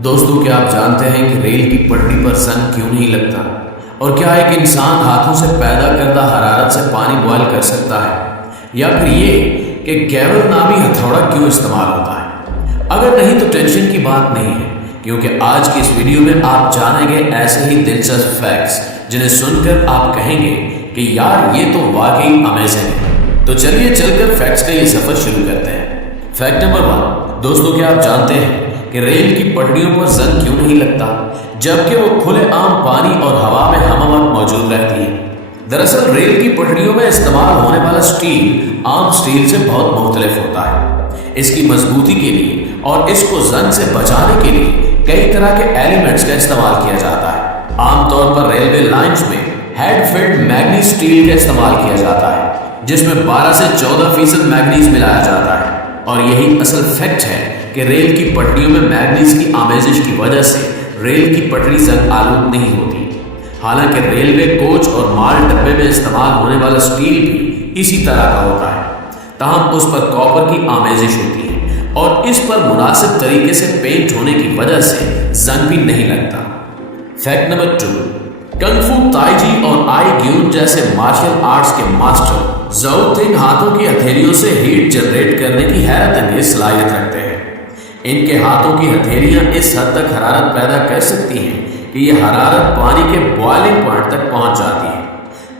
दोस्तों, क्या आप जानते हैं कि रेल की पटरी पर जंग क्यों नहीं लगता? और क्या एक इंसान हाथों से पैदा करदा हरारत से पानी बॉयल कर सकता है? या फिर ये कि गैवल नामी हथौड़ा क्यों इस्तेमाल होता है? अगर नहीं तो टेंशन की बात नहीं है, क्योंकि आज की इस वीडियो में आप जानेंगे ऐसे ही दिलचस्प फैक्ट्स जिन्हें सुनकर आप कहेंगे कि यार ये तो वाकई अमेजिंग है। तो चलिए चलकर फैक्ट्स का ये सफर शुरू करते हैं। फैक्ट नंबर 1, दोस्तों, क्या आप जानते हैं कि रेल की पटरियों पर जंग क्यों नहीं लगता, जबकि वो खुले आम पानी और हवा में हमवक्त मौजूद रहती है? दरअसल रेल की पटरियों में इस्तेमाल होने वाला स्टील आम स्टील से बहुत मुख्तलिफ होता है। इसकी मजबूती के लिए और इसको जंग से बचाने के लिए कई तरह के एलिमेंट्स का इस्तेमाल किया जाता है। आमतौर पर रेलवे लाइंस में हेड फिल्ड मैग्नीज स्टील का इस्तेमाल किया जाता है, जिसमें 12 से 14% मैग्नीज मिलाया जाता है। और यही असल फैक्ट है कि रेल की पटरियों में मैग्नीज की आमेजिश की वजह से रेल की पटरी जंग आलूद नहीं होती। हालांकि रेलवे कोच और माल डब्बे में इस्तेमाल होने वाला स्टील भी इसी तरह का होता है, ताहम उस पर कॉपर की आमेजिश होती है और इस पर मुनासिब तरीके से पेंट होने की वजह से जंग भी नहीं लगता। फैक्ट नंबर 2, कंग फू, ताई और आई ग्यून जैसे मार्शल आर्ट्स के मास्टर ज़ोउ तिंग हाथों की हथेलियों से हीट जनरेट करने की हैरत अंगेज सलाहियत रखते हैं। इनके हाथों की हथेलियां इस हद तक हरारत पैदा कर सकती हैं कि यह हरारत पानी के बॉइलिंग पॉइंट तक पहुंच जाती है।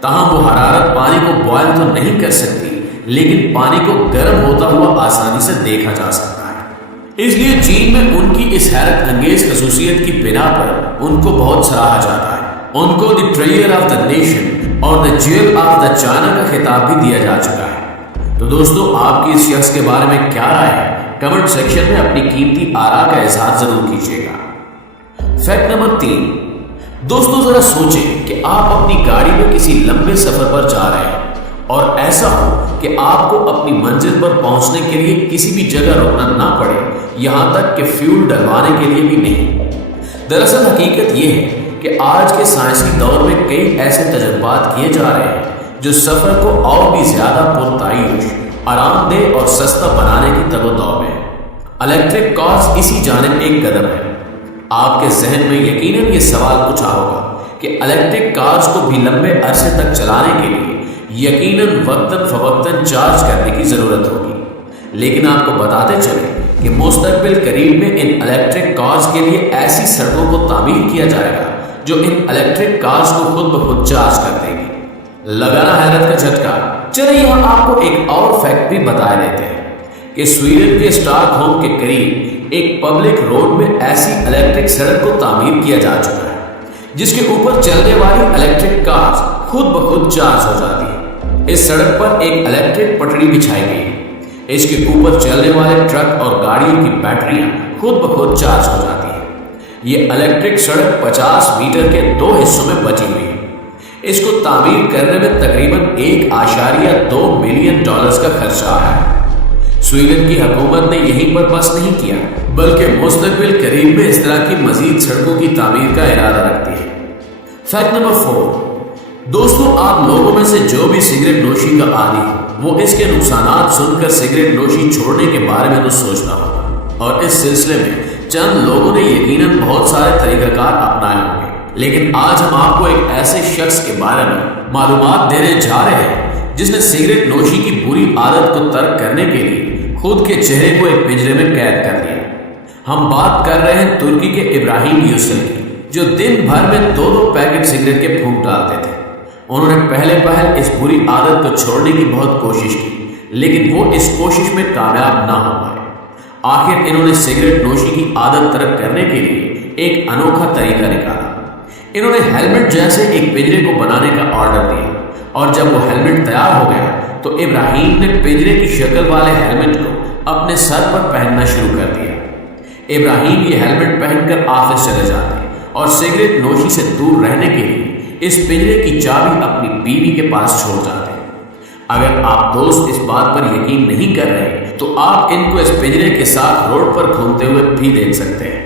ताहम वो हरारत पानी को बॉयल तो नहीं कर सकती, लेकिन पानी को गर्म होता हुआ आसानी से देखा जा सकता है। इसलिए चीन में उनकी इस हैरत अंगेज खसूसियत की बिना पर उनको बहुत सराहा जाता है। उनको द ट्रेयर ऑफ द नेशन और the jewel of the China का खिताब भी दिया जा चुका है। तो दोस्तों, आपकी इस शख्स के बारे में क्या राय है? कमेंट सेक्शन में अपनी कीमती आरा का इजहार जरूर कीजिएगा। फैक्ट नंबर 3, दोस्तों, जरा सोचें कि आप अपनी गाड़ी में किसी लंबे सफर पर जा रहे हैं और ऐसा हो कि आपको अपनी मंजिल पर पहुंचने के लिए किसी भी जगह रुकना ना पड़े, यहां तक कि फ्यूल डलवाने के लिए भी नहीं। दरअसल हकीकत यह है कि आज के साइंसी दौर में कई ऐसे तजुर्बात किए जा रहे हैं जो सफर को और भी ज्यादा पुरतायुश, आरामदेह और सस्ता बनाने की तगो-दौ में। इलेक्ट्रिक कार्स इसी जानिब एक कदम है। आपके जहन में यकीनन ये सवाल पूछा होगा कि इलेक्ट्रिक कार्स को भी लंबे अरसे तक चलाने के लिए यकीनन वक्तन फवक्तन चार्ज करने की जरूरत होगी। लेकिन आपको बताते चले कि मुस्तकबिल करीब में इन इलेक्ट्रिक कार्स के लिए ऐसी सड़कों को तामीर किया जाएगा जो इन इलेक्ट्रिक कार्स को खुद ब खुद चार्ज कर देगी। लगाना हैरत का झटका। चलिए यहाँ आपको एक और फैक्ट भी बता देते हैं कि स्वीडन के स्टॉकहोम के करीब एक पब्लिक रोड में ऐसी इलेक्ट्रिक सड़क को तामीर किया जा चुका है जिसके ऊपर चलने वाली इलेक्ट्रिक कार्स खुद ब खुद चार्ज हो जाती है। इस सड़क पर एक इलेक्ट्रिक पटरी बिछाई गई है। इसके ऊपर चलने वाले ट्रक और गाड़ियों की बैटरियां खुद ब खुद चार्ज हो जाती है। ये इलेक्ट्रिक सड़क 50 मीटर के 2 हिस्सों में बची हुई है। इसको तामीर करने में तकरीबन $1.2 मिलियन का खर्चा आया है। स्वीडन की हुकूमत ने यहीं पर बस नहीं किया, बल्कि मुस्तकबिल करीब में इस तरह की मजीद सड़कों की तामीर का इरादा रखती है। फैक्ट नंबर 4, दोस्तों, आप लोगों में से जो भी सिगरेट नोशी का आदी है, वो इसके नुकसानात सुनकर सिगरेट नोशी छोड़ने के बारे में तो सोचता होगा। और इस सिलसिले में चंद लोगों ने यकीनन बहुत सारे तरीकाकार अपनाए होंगे, लेकिन आज हम आपको एक ऐसे शख्स के बारे में मालूमात देने जा रहे हैं जिसने सिगरेट नोशी की बुरी आदत को तर्क करने के लिए खुद के चेहरे को एक पिंजरे में कैद कर दिया। हम बात कर रहे हैं तुर्की के इब्राहिम यूसुफ की, जो दिन भर में 2-2 पैकेट सिगरेट के फूंक डालते थे। उन्होंने पहले इस बुरी आदत को छोड़ने की बहुत कोशिश की, लेकिन वो इस कोशिश में कामयाब ना हो पाए। आखिर इन्होंने सिगरेट नोशी की आदत तर्क करने के लिए एक अनोखा तरीका निकाला। इन्होंने हेलमेट जैसे एक पिंजरे को बनाने का ऑर्डर दिया, और जब वो हेलमेट तैयार हो गया तो इब्राहिम ने पिंजरे की शक्ल वाले हेलमेट को अपने सर पर पहनना शुरू कर दिया। इब्राहिम ये हेलमेट पहनकर ऑफिस चले जाते और सिगरेट नोशी से दूर रहने के लिए इस पिंजरे की चाबी अपनी बीवी के पास छोड़ जाते। अगर आप दोस्त इस बात पर यकीन नहीं कर रहे तो आप इनको इस पिंजरे के साथ रोड पर घूमते हुए भी देख सकते हैं।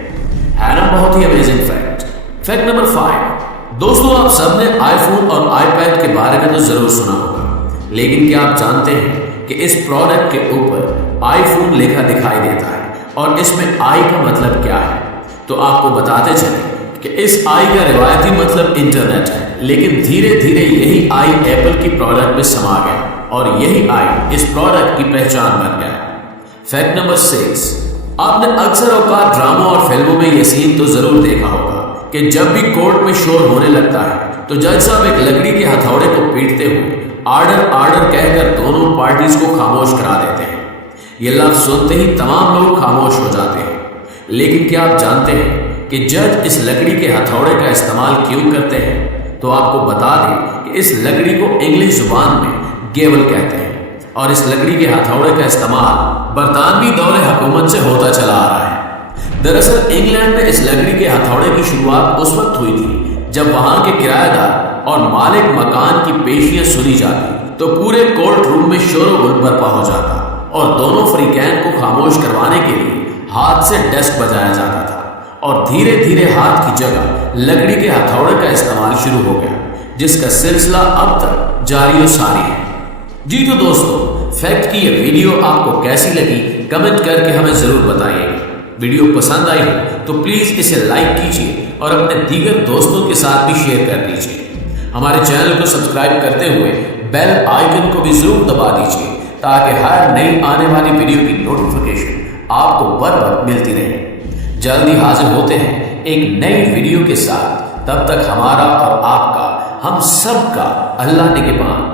है ना बहुत ही अमेजिंग फैक्ट। फैक्ट नंबर 5, दोस्तों, आप सबने आईफोन और आईपैड के बारे में तो जरूर सुना होगा, लेकिन क्या आप जानते हैं कि इस प्रोडक्ट के ऊपर आईफोन लिखा दिखाई देता है और इसमें आई का मतलब क्या है? تو آپ کو بتاتے چلیں کہ اس آئی کا روایتی مطلب انٹرنیٹ ہے، لیکن دھیرے دھیرے یہی آئی ایپل کی پروڈکٹ میں سما گیا اور یہی آئی اس پروڈکٹ کی پہچان بن گیا۔ فیکٹ نمبر 6، آپ نے اکثر اوقات ڈراموں اور فلموں میں یہ سین تو ضرور دیکھا ہوگا کہ جب بھی کورٹ میں شور ہونے لگتا ہے تو جج صاحب ایک لکڑی کے ہتھوڑے کو پیٹتے ہوئے آرڈر آرڈر کہہ کر دونوں پارٹیز کو خاموش کرا دیتے ہیں۔ یہ لفظ سنتے ہی تمام لوگ خاموش ہو جاتے ہیں، لیکن کیا آپ جانتے ہیں کہ جج اس لکڑی کے ہتھوڑے کا استعمال کیوں کرتے ہیں؟ تو آپ کو بتا دیں کہ اس لکڑی کو انگلش زبان میں گیول کہتے ہیں، اور اس لکڑی کے ہتھوڑے کا استعمال برطانوی دور حکومت سے ہوتا چلا آ رہا ہے۔ دراصل انگلینڈ میں اس لکڑی کے ہتھوڑے کی شروعات اس وقت ہوئی تھی جب وہاں کے کرایہ دار اور مالک مکان کی پیشیاں سنی جاتی تو پورے کورٹ روم میں شور و غل برپا ہو جاتا اور دونوں فریقین کو خاموش کروانے کے لیے ہاتھ سے ڈسک بجایا جاتا تھا، اور دھیرے دھیرے ہاتھ کی جگہ لکڑی کے ہتھوڑے کا استعمال شروع ہو گیا، جس کا سلسلہ اب تک جاری و ساری ہے۔ جی تو دوستو، فیکٹ کی یہ ویڈیو آپ کو کیسی لگی کمنٹ کر کے ہمیں ضرور بتائیے گا۔ ویڈیو پسند آئی ہو تو پلیز اسے لائک کیجیے اور اپنے دیگر دوستوں کے ساتھ بھی شیئر کر دیجیے۔ ہمارے چینل کو سبسکرائب کرتے ہوئے بیل آئیکن کو بھی ضرور دبا دیجیے تاکہ ہر نئی آنے والی ویڈیو کی نوٹیفیکیشن آپ کو بر وقت ملتی رہے۔ جلدی حاضر ہوتے ہیں ایک نئی ویڈیو کے ساتھ، تب تک ہمارا اور آپ کا، ہم سب کا اللہ نگہبان۔